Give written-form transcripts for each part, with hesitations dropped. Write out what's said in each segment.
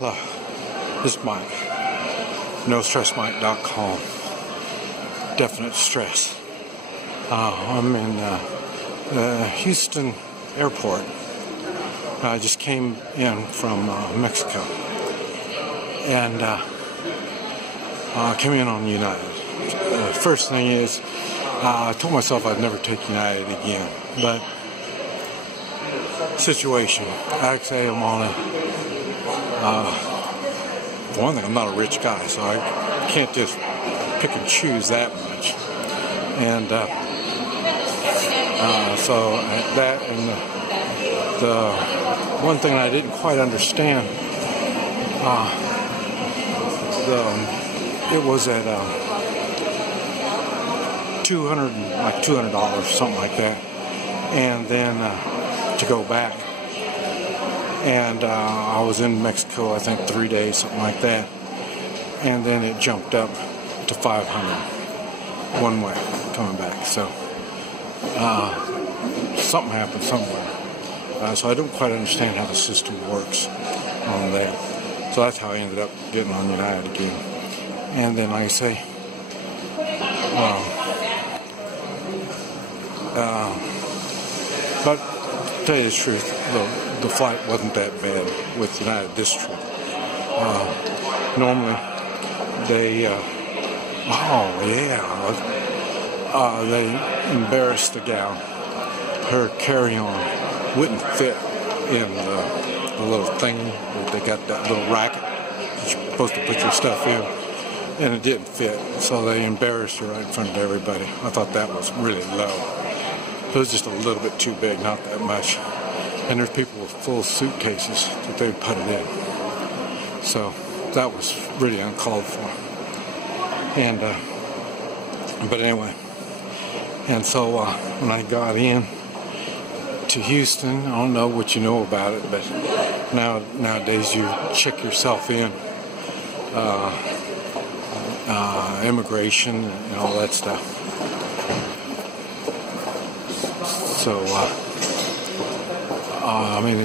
Hello, this is Mike, NoStressMike.com. Definite stress. I'm in Houston Airport. I just came in from Mexico, and came in on United. First thing is, I told myself I'd never take United again, but situation. Actually, I'm on a for one thing, I'm not a rich guy, so I can't just pick and choose that much. And so that, and the one thing I didn't quite understand, it was at $200, something like that, and then to go back. And I was in Mexico, I think 3 days, something like that. And then it jumped up to 500 one way coming back. So something happened somewhere. So I don't quite understand how the system works on that. So that's how I ended up getting on United again. And then, like I say, but to tell you the truth, the flight wasn't that bad with United this trip. Normally, they, they embarrassed the gal. Her carry-on wouldn't fit in the little thing where they got that little racket that you're supposed to put your stuff in, and it didn't fit. So they embarrassed her right in front of everybody. I thought that was really low. It was just a little bit too big, not that much. And there's people with full suitcases that they would put it in. So that was really uncalled for. And but anyway, and so when I got in to Houston, I don't know what you know about it, but nowadays you check yourself in, immigration and all that stuff. So I mean,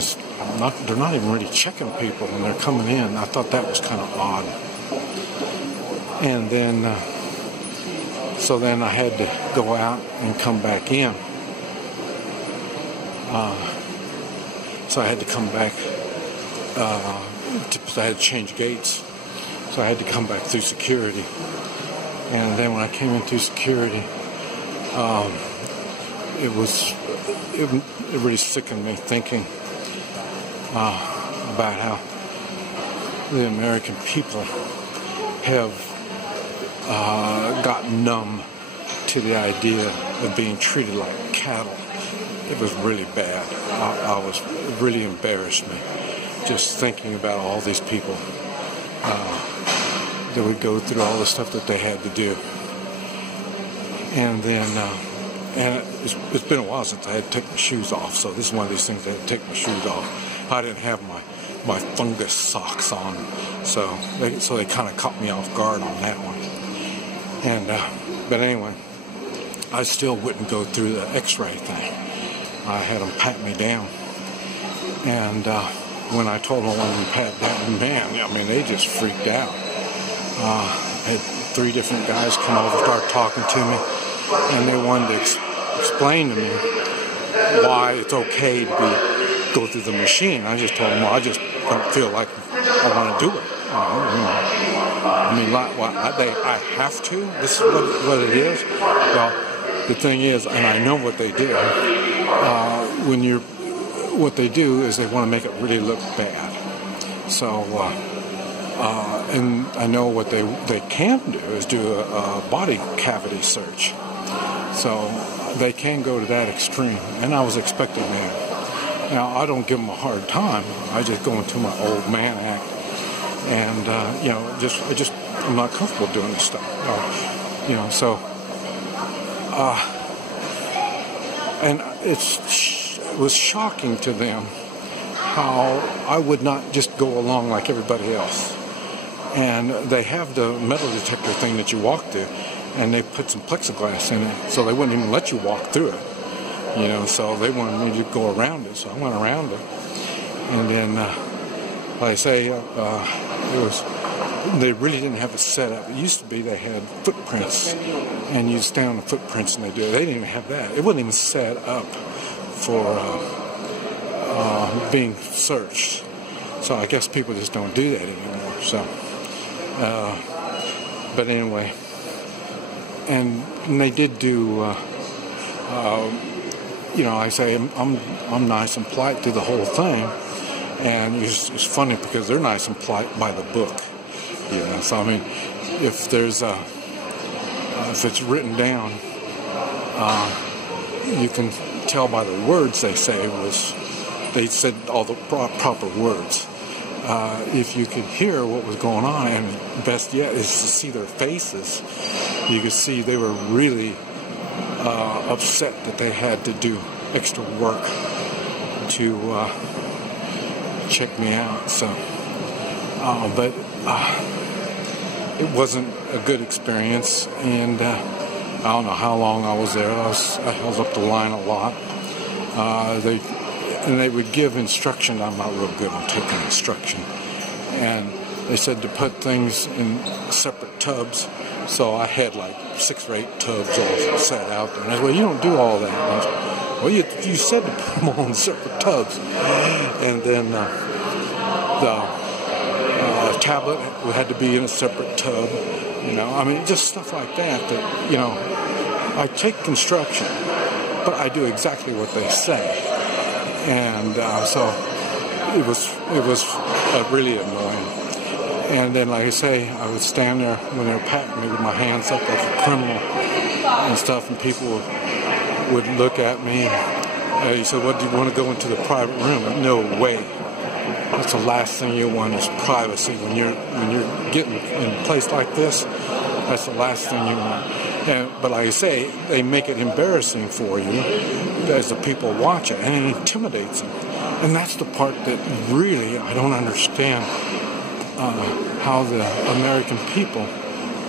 they're not even really checking people when they're coming in. I thought that was kind of odd. And then, so then I had to go out and come back in. So I had to come back, I had to change gates. So I had to come back through security. And then when I came in through security, it really sickened me thinking about how the American people have gotten numb to the idea of being treated like cattle. It was really bad. It really embarrassed me just thinking about all these people that would go through all the stuff that they had to do. And then and it's been a while since I had to take my shoes off, so this is one of these things I had to take my shoes off. I didn't have my fungus socks on, so they kind of caught me off guard on that one. And but anyway, I still wouldn't go through the X-ray thing. I had them pat me down, and when I told them I wanted them pat down, man, I mean, they just freaked out. I had 3 different guys come over, start talking to me, and they wanted to explain to me why it's okay to go through the machine. I just told them, well, I just don't feel like I want to do it. I mean, I have to. This is what it is. Well, the thing is, and I know what they do. What they do is they want to make it really look bad. So, and I know what they can do is do a body cavity search. So they can go to that extreme, and I was expecting that. Now, I don't give them a hard time. I just go into my old man act, and I'm not comfortable doing this stuff. So and it was shocking to them how I would not just go along like everybody else. And they have the metal detector thing that you walk through, and they put some plexiglass in it, so they wouldn't even let you walk through it. So they wanted me to go around it, so I went around it. And then like I say, they really didn't have it set up. It used to be they had footprints, and you'd stand on the footprints and they do it. They didn't even have that. It wasn't even set up for being searched. So I guess people just don't do that anymore. So, but anyway, and they did do. I say I'm nice and polite through the whole thing, and it's funny because they're nice and polite by the book. So I mean, if there's if it's written down, you can tell by the words they say they said all the proper words. If you could hear what was going on, and best yet is to see their faces, you could see they were really upset that they had to do extra work to check me out. So, but it wasn't a good experience, and I don't know how long I was there. I held up the line a lot. They would give instruction. I'm not real good on taking instruction, and they said to put things in separate tubs. So I had like 6 or 8 tubs all set out there. And I said, well, you don't do all that. And I said, well, you said to put them all in separate tubs. And then the tablet had to be in a separate tub. I mean, just stuff like that. I take construction, but I do exactly what they say. And so it was really annoying. And then, like I say, I would stand there when they were patting me with my hands up like a criminal and stuff, and people would look at me. And he said, "What, do you want to go into the private room?" No way. That's the last thing you want is privacy. When you're getting in a place like this, that's the last thing you want. But like I say, they make it embarrassing for you as the people watch it, and it intimidates them. And that's the part that really I don't understand. How the American people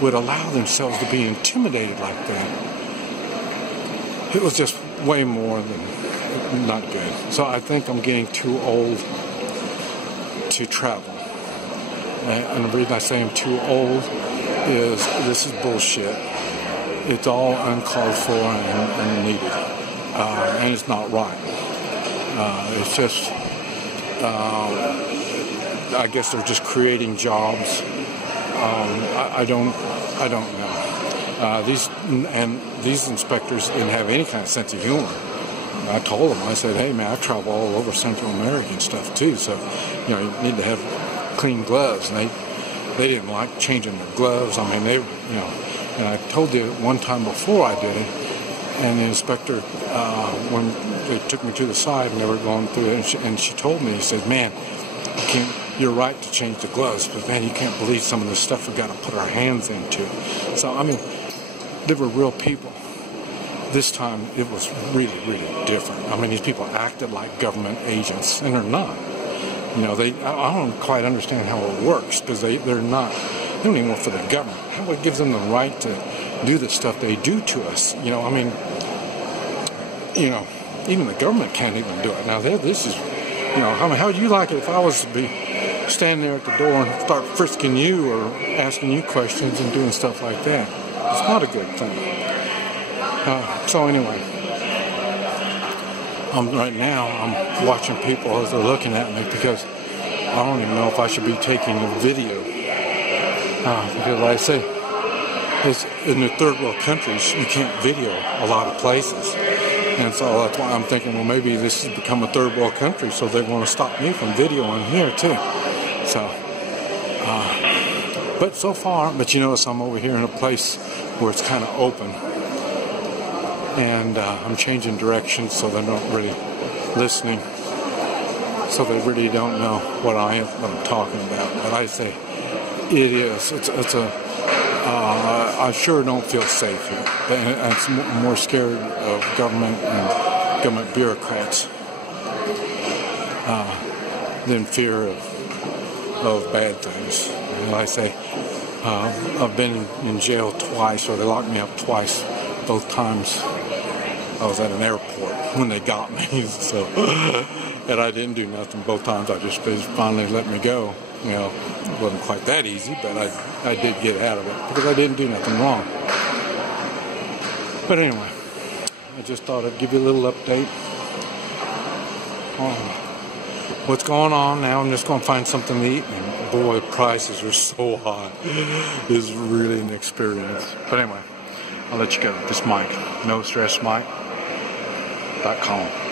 would allow themselves to be intimidated like that. It was just way more than not good. So I think I'm getting too old to travel. And the reason I say I'm too old is this is bullshit. It's all uncalled for and unneeded. And it's not right. It's just... I guess they're just creating jobs. I don't know. These inspectors didn't have any kind of sense of humor. I told them, I said, "Hey man, I travel all over Central America and stuff too. So, you need to have clean gloves." And they didn't like changing their gloves. I mean, And I told you one time before I did it, and the inspector, when they took me to the side and they were going through it, and she told me, he said, "Man, you're right to change the gloves, but man, you can't believe some of the stuff we've got to put our hands into." So, I mean, they were real people. This time, it was really, really different. I mean, these people acted like government agents, and they're not. I don't quite understand how it works, because they're not. They don't even work for the government. How it gives them the right to do the stuff they do to us? I mean, even the government can't even do it. Now, this is, I mean, how would you like it if I was to be standing there at the door and start frisking you or asking you questions and doing stuff like that? It's not a good thing. So anyway, right now I'm watching people as they're looking at me, because I don't even know if I should be taking a video. Because like I say, it's in the third world countries, you can't video a lot of places. And so that's why I'm thinking, well, maybe this has become a third world country, so they want to stop me from videoing here too. So, but so far, but you notice I'm over here in a place where it's kind of open. And I'm changing directions so they're not really listening. So they really don't know what I'm talking about. But I say, it is. I sure don't feel safe here. And I'm more scared of government and government bureaucrats than fear of bad things. And I say, I've been in jail twice, or they locked me up twice. Both times I was at an airport. when they got me. So, and I didn't do nothing both times. They finally let me go. You know, it wasn't quite that easy, but I did get out of it because I didn't do nothing wrong. But anyway, I just thought I'd give you a little update on what's going on now. I'm just going to find something to eat, and boy, prices are so high. It's really an experience. But anyway, I'll let you go. This is Mike, NoStressMike.com.